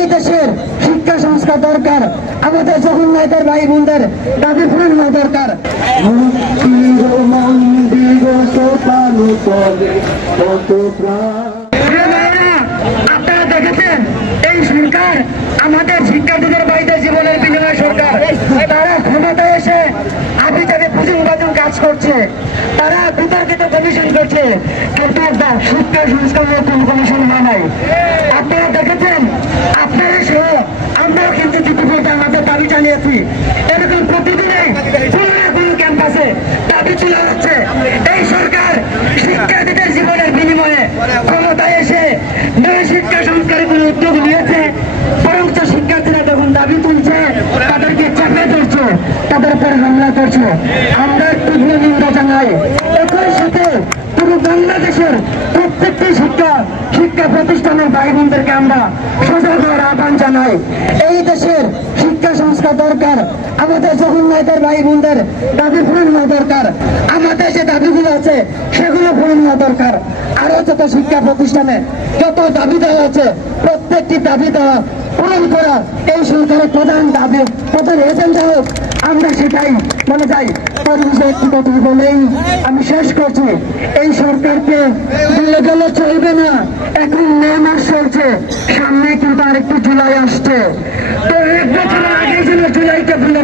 এই দেশের শিক্ষা সংস্কার দরকার, আমাদের জগন্নাথের ভাই বোনদের দাবি পূরণ হওয়া দরকার। আপনারা দেখেছেন এই সরকার আমাদের শিক্ষার্থীদের বাইরে জীবনের বিনিময় সরকার। তারা ক্ষমতায় এসে আবি যাবে পুজুং কাজ করছে, তারা বিতর্কিত কমিশন করছে, কিন্তু শিক্ষা সংস্কার কোন কমিশন হয় নাই। আপনারা দেখেছেন, আপনারা সহ আমরাও কিন্তু ইতিপূর্বে আমাদের দাবি জানিয়েছি। এরকম প্রতিদিনই কোনো না কোনো ক্যাম্পাসে দাবি তোলা হচ্ছে। এই সরকার শিক্ষার্থীদের জীবনের বিনিময়ে ক্ষমতায় এসে শিক্ষা সংস্কারের কোন উদ্যোগ নিয়েছে, বরঞ্চ শিক্ষার্থীরা যখন দাবি তুলছে তাদেরকে চাপে ধরছে, তাদের উপর হামলা করছে। আমরা তীব্র নিন্দা জানাই। একই সাথে পুরো বাংলাদেশের প্রত্যেকটি শিক্ষা প্রতিষ্ঠানের ভাই বোনদেরকে আমরা সজাগ হওয়ার আহ্বান জানাই। এই দেশের শিক্ষা সংস্কার দরকার, আমাদের জগন্নাথের ভাই বোনদের দাবি পূরণ হওয়া দরকার। আমাদের যে দাবিগুলো আছে সেগুলো পূরণ হওয়া দরকার। আরো যত শিক্ষা প্রতিষ্ঠানে যত দাবি দেওয়া আছে প্রত্যেকটি দাবি দেওয়া পূরণ করা এই সরকারের প্রধান দাবি, প্রধান এজেন্ডা হোক। আমরা সেটাই মনে যাই। পরিবেশে একটি কথা বলেই আমি শেষ করছি। এই সরকারকে ভুলে গেলে চলবে না। এখন 9 মাস চলছে, সামনে কিন্তু আরেকটু জুলাই আসছে। তো 1 বছর আগে যেন জুলাইকে ভুলে